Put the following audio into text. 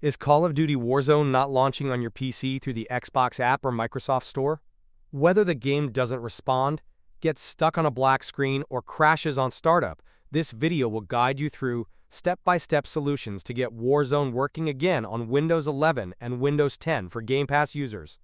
Is Call of Duty Warzone not launching on your PC through the Xbox app or Microsoft Store? Whether the game doesn't respond, gets stuck on a black screen, or crashes on startup, this video will guide you through step-by-step solutions to get Warzone working again on Windows 11 and Windows 10 for Game Pass users.